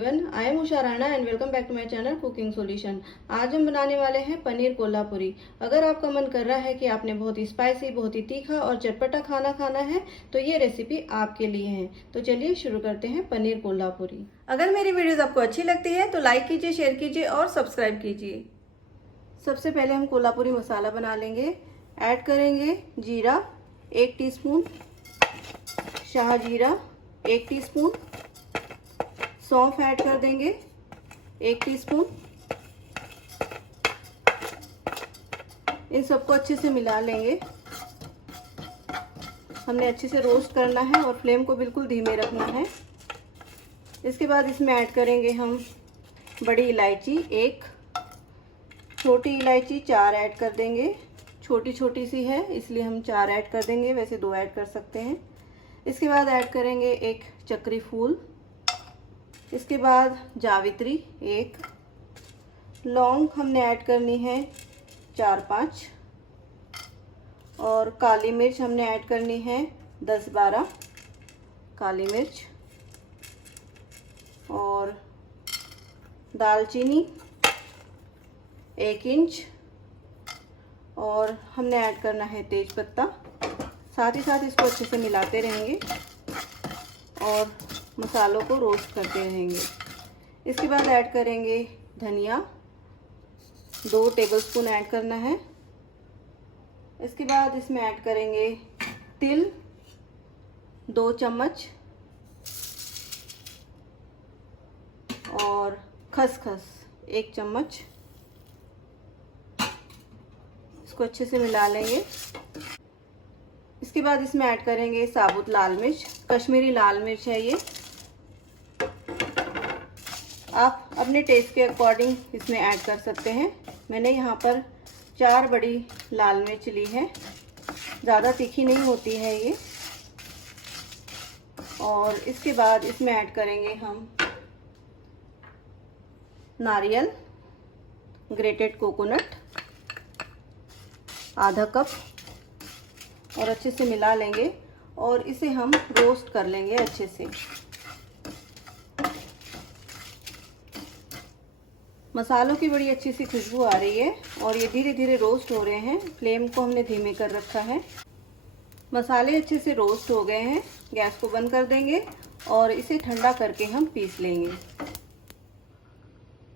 Everyone, I am Usha Rana and welcome back to my channel cooking solution. आज हम बनाने वाले हैं पनीर कोल्हापुरी। अगर आपका मन कर रहा है कि आपने बहुत ही स्पाइसी, बहुत ही तीखा और चटपटा खाना है तो ये रेसिपी आपके लिए है। तो चलिए शुरू करते हैं पनीर कोल्हापुरी। अगर मेरी वीडियोस आपको अच्छी लगती है तो लाइक कीजिए, शेयर कीजिए और सब्सक्राइब कीजिए। सबसे पहले हम कोल्हापुरी मसाला बना लेंगे। ऐड करेंगे जीरा 1 टीस्पून, शाह जीरा 1 टीस्पून, सौंफ ऐड कर देंगे 1 टीस्पून। इन सबको अच्छे से मिला लेंगे। हमने अच्छे से रोस्ट करना है और फ्लेम को बिल्कुल धीमे रखना है। इसके बाद इसमें ऐड करेंगे हम बड़ी इलायची 1, छोटी इलायची 4 ऐड कर देंगे। छोटी छोटी सी है इसलिए हम 4 ऐड कर देंगे, वैसे 2 ऐड कर सकते हैं। इसके बाद ऐड करेंगे 1 चक्री फूल। इसके बाद जावित्री 1, लौंग हमने ऐड करनी है 4-5 और काली मिर्च हमने ऐड करनी है 10-12 काली मिर्च, और दालचीनी 1 इंच, और हमने ऐड करना है तेज पत्ता। साथ ही साथ इसको अच्छे से मिलाते रहेंगे और मसालों को रोस्ट करते रहेंगे। इसके बाद ऐड करेंगे धनिया 2 टेबलस्पून ऐड करना है। इसके बाद इसमें ऐड करेंगे तिल 2 चम्मच और खसखस 1 चम्मच। इसको अच्छे से मिला लेंगे। इसके बाद इसमें ऐड करेंगे साबुत लाल मिर्च, कश्मीरी लाल मिर्च है ये। आप अपने टेस्ट के अकॉर्डिंग इसमें ऐड कर सकते हैं। मैंने यहाँ पर 4 बड़ी लाल मिर्च ली है, ज़्यादा तीखी नहीं होती है ये। और इसके बाद इसमें ऐड करेंगे हम नारियल, ग्रेटेड कोकोनट आधा कप, और अच्छे से मिला लेंगे और इसे हम रोस्ट कर लेंगे अच्छे से। मसालों की बड़ी अच्छी सी खुशबू आ रही है और ये धीरे धीरे रोस्ट हो रहे हैं। फ्लेम को हमने धीमे कर रखा है। मसाले अच्छे से रोस्ट हो गए हैं। गैस को बंद कर देंगे और इसे ठंडा करके हम पीस लेंगे।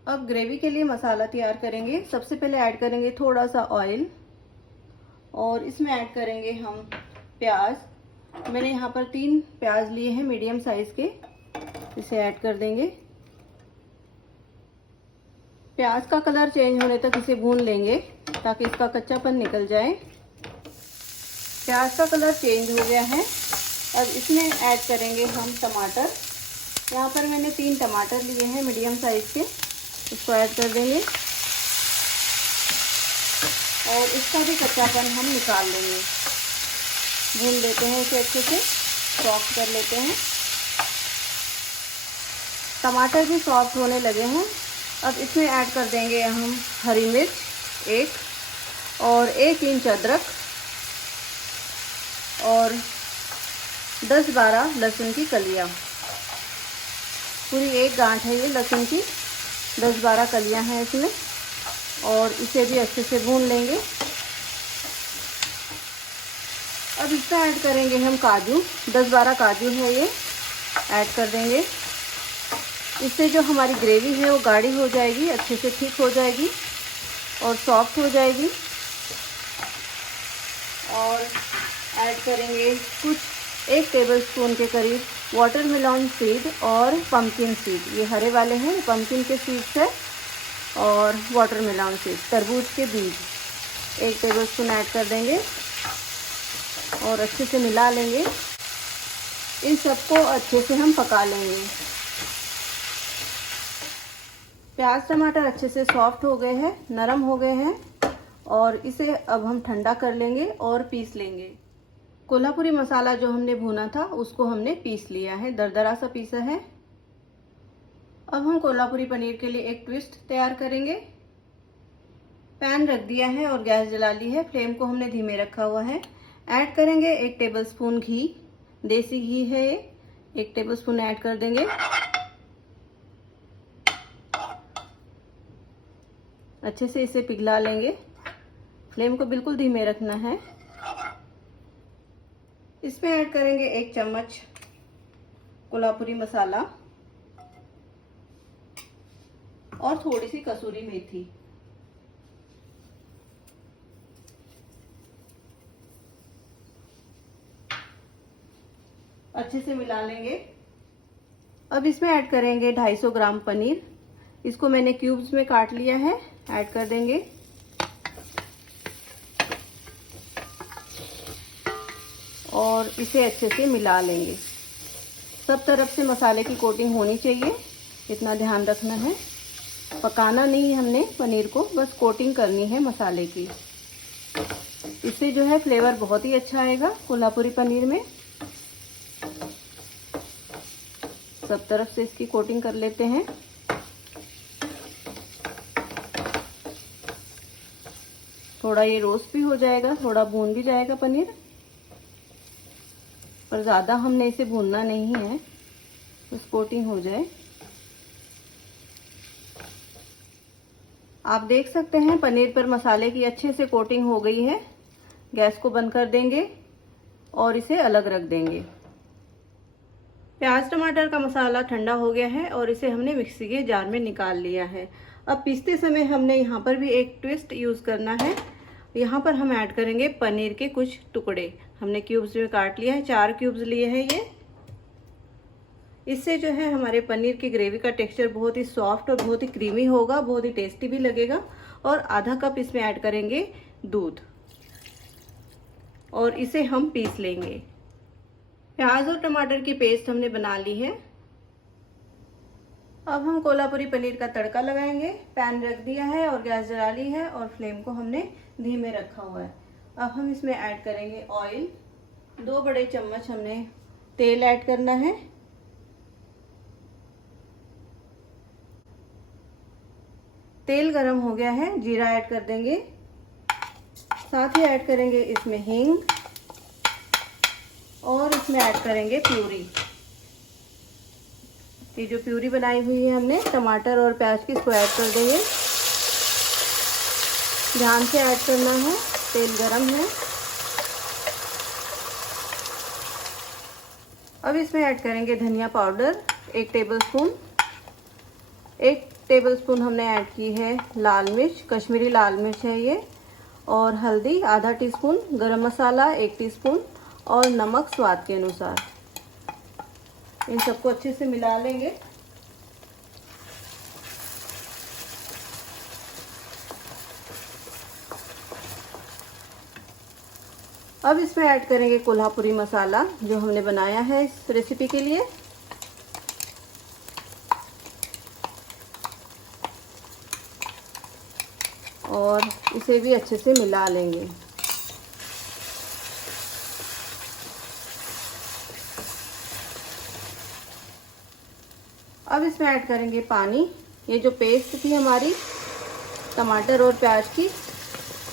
अब ग्रेवी के लिए मसाला तैयार करेंगे। सबसे पहले ऐड करेंगे थोड़ा सा ऑयल और इसमें ऐड करेंगे हम प्याज। मैंने यहाँ पर 3 प्याज लिए हैं मीडियम साइज के, इसे ऐड कर देंगे। प्याज का कलर चेंज होने तक इसे भून लेंगे ताकि इसका कच्चापन निकल जाए। प्याज का कलर चेंज हो गया है। अब इसमें ऐड करेंगे हम टमाटर। यहाँ पर मैंने 3 टमाटर लिए हैं मीडियम साइज के, इसको ऐड कर देंगे और इसका भी कच्चापन हम निकाल लेंगे। भून लेते हैं इसे अच्छे से, सॉफ्ट कर लेते हैं। टमाटर भी सॉफ्ट होने लगे हैं। अब इसमें ऐड कर देंगे हम हरी मिर्च 1 और 1 इंच अदरक और 10-12 लहसुन की कलियां। पूरी 1 गांठ है ये लहसुन की, 10-12 कलियां हैं इसमें, और इसे भी अच्छे से भून लेंगे। अब इसमें ऐड करेंगे हम काजू, 10-12 काजू है ये, ऐड कर देंगे। इससे जो हमारी ग्रेवी है वो गाढ़ी हो जाएगी, अच्छे से थिक हो जाएगी और सॉफ्ट हो जाएगी। और ऐड करेंगे कुछ 1 टेबलस्पून के करीब वाटरमेलन सीड और पम्पकिन सीड। ये हरे वाले हैं, पम्पकिन के सीड्स है, और वाटरमेलन सीड तरबूज के बीज 1 टेबलस्पून ऐड कर देंगे और अच्छे से मिला लेंगे। इन सबको अच्छे से हम पका लेंगे। प्याज टमाटर अच्छे से सॉफ्ट हो गए हैं, नरम हो गए हैं, और इसे अब हम ठंडा कर लेंगे और पीस लेंगे। कोल्हापुरी मसाला जो हमने भुना था उसको हमने पीस लिया है, दरदरा सा पीसा है। अब हम कोल्हापुरी पनीर के लिए एक ट्विस्ट तैयार करेंगे। पैन रख दिया है और गैस जला ली है। फ्लेम को हमने धीमे रखा हुआ है। ऐड करेंगे 1 टेबलस्पून घी, देसी घी है ये, 1 टेबलस्पून ऐड कर देंगे। अच्छे से इसे पिघला लेंगे। फ्लेम को बिल्कुल धीमे रखना है। इसमें ऐड करेंगे 1 चम्मच कोल्हापुरी मसाला और थोड़ी सी कसूरी मेथी। अच्छे से मिला लेंगे। अब इसमें ऐड करेंगे 250 ग्राम पनीर। इसको मैंने क्यूब्स में काट लिया है, ऐड कर देंगे। और इसे अच्छे से मिला लेंगे। सब तरफ से मसाले की कोटिंग होनी चाहिए, इतना ध्यान रखना है। पकाना नहीं है हमने पनीर को, बस कोटिंग करनी है मसाले की। इससे जो है फ्लेवर बहुत ही अच्छा आएगा कोल्हापुरी पनीर में। सब तरफ से इसकी कोटिंग कर लेते हैं। थोड़ा ये रोस्ट भी हो जाएगा, थोड़ा भून भी जाएगा पनीर, पर ज़्यादा हमने इसे भूनना नहीं है, बस कोटिंग हो जाए। आप देख सकते हैं पनीर पर मसाले की अच्छे से कोटिंग हो गई है। गैस को बंद कर देंगे और इसे अलग रख देंगे। प्याज टमाटर का मसाला ठंडा हो गया है और इसे हमने मिक्सी के जार में निकाल लिया है। अब पीसते समय हमने यहाँ पर भी एक ट्विस्ट यूज़ करना है। यहाँ पर हम ऐड करेंगे पनीर के कुछ टुकड़े। हमने क्यूब्स में काट लिया है, 4 क्यूब्स लिए हैं ये। इससे जो है हमारे पनीर की ग्रेवी का टेक्सचर बहुत ही सॉफ्ट और बहुत ही क्रीमी होगा, बहुत ही टेस्टी भी लगेगा। और आधा कप इसमें ऐड करेंगे दूध और इसे हम पीस लेंगे। प्याज और टमाटर की पेस्ट हमने बना ली है। अब हम कोल्हापुरी पनीर का तड़का लगाएंगे। पैन रख दिया है और गैस जला ली है और फ्लेम को हमने धीमे रखा हुआ है। अब हम इसमें ऐड करेंगे ऑयल। 2 बड़े चम्मच हमने तेल ऐड करना है। तेल गरम हो गया है, जीरा ऐड कर देंगे। साथ ही ऐड करेंगे इसमें हींग और इसमें ऐड करेंगे प्यूरी। ये जो प्यूरी बनाई हुई है हमने टमाटर और प्याज की, इसको ऐड कर देंगे। ध्यान से ऐड करना है, तेल गरम है। अब इसमें ऐड करेंगे धनिया पाउडर 1 टेबलस्पून। 1 टेबलस्पून हमने ऐड की है लाल मिर्च, कश्मीरी लाल मिर्च है ये। और हल्दी आधा टीस्पून, गरम मसाला 1 टीस्पून और नमक स्वाद के अनुसार। इन सबको अच्छे से मिला लेंगे। अब इसमें ऐड करेंगे कोल्हापुरी मसाला जो हमने बनाया है इस रेसिपी के लिए। और इसे भी अच्छे से मिला लेंगे। अब इसमें ऐड करेंगे पानी। ये जो पेस्ट थी हमारी टमाटर और प्याज की,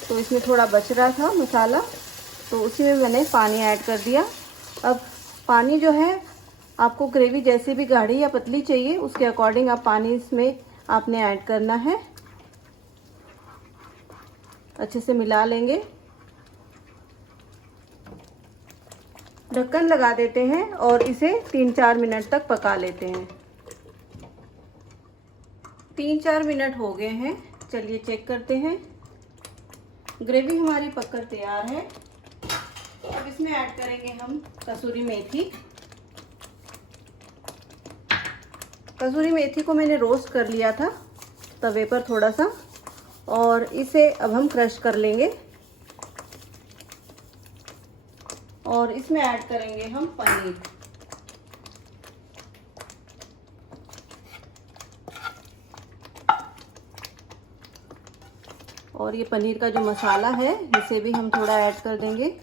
तो इसमें थोड़ा बच रहा था मसाला, तो उसी में मैंने पानी ऐड कर दिया। अब पानी जो है आपको ग्रेवी जैसे भी गाढ़ी या पतली चाहिए उसके अकॉर्डिंग आप पानी इसमें आपने ऐड करना है। अच्छे से मिला लेंगे। ढक्कन लगा देते हैं और इसे 3-4 मिनट तक पका लेते हैं। 3-4 मिनट हो गए हैं, चलिए चेक करते हैं। ग्रेवी हमारी पककर तैयार है। अब इसमें ऐड करेंगे हम कसूरी मेथी। कसूरी मेथी को मैंने रोस्ट कर लिया था तवे पर थोड़ा सा, और इसे अब हम क्रश कर लेंगे। और इसमें ऐड करेंगे हम पनीर। और ये पनीर का जो मसाला है इसे भी हम थोड़ा ऐड कर देंगे।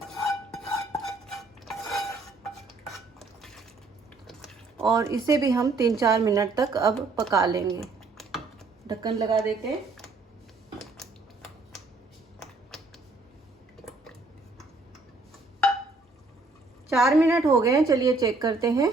और इसे भी हम 3-4 मिनट तक अब पका लेंगे। ढक्कन लगा देते हैं। चार मिनट हो गए हैं, चलिए चेक करते हैं।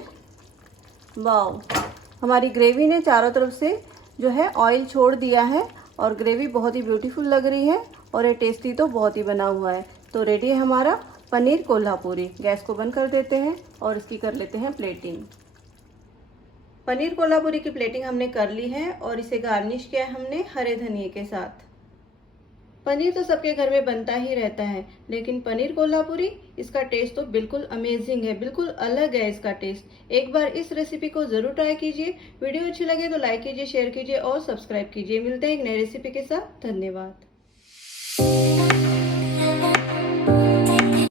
वाह, हमारी ग्रेवी ने चारों तरफ से जो है ऑयल छोड़ दिया है और ग्रेवी बहुत ही ब्यूटीफुल लग रही है और ये टेस्टी तो बहुत ही बना हुआ है। तो रेडी है हमारा पनीर कोल्हापुरी। गैस को बंद कर देते हैं और इसकी कर लेते हैं प्लेटिंग। पनीर कोल्हापुरी की प्लेटिंग हमने कर ली है और इसे गार्निश किया है हमने हरे धनिए के साथ। पनीर तो सबके घर में बनता ही रहता है, लेकिन पनीर कोल्हापुरी इसका टेस्ट तो बिल्कुल अमेजिंग है, बिल्कुल अलग है इसका टेस्ट। एक बार इस रेसिपी को जरूर ट्राई कीजिए। वीडियो अच्छी लगे तो लाइक कीजिए, शेयर कीजिए और सब्सक्राइब कीजिए। मिलते हैं एक नई रेसिपी के साथ। धन्यवाद।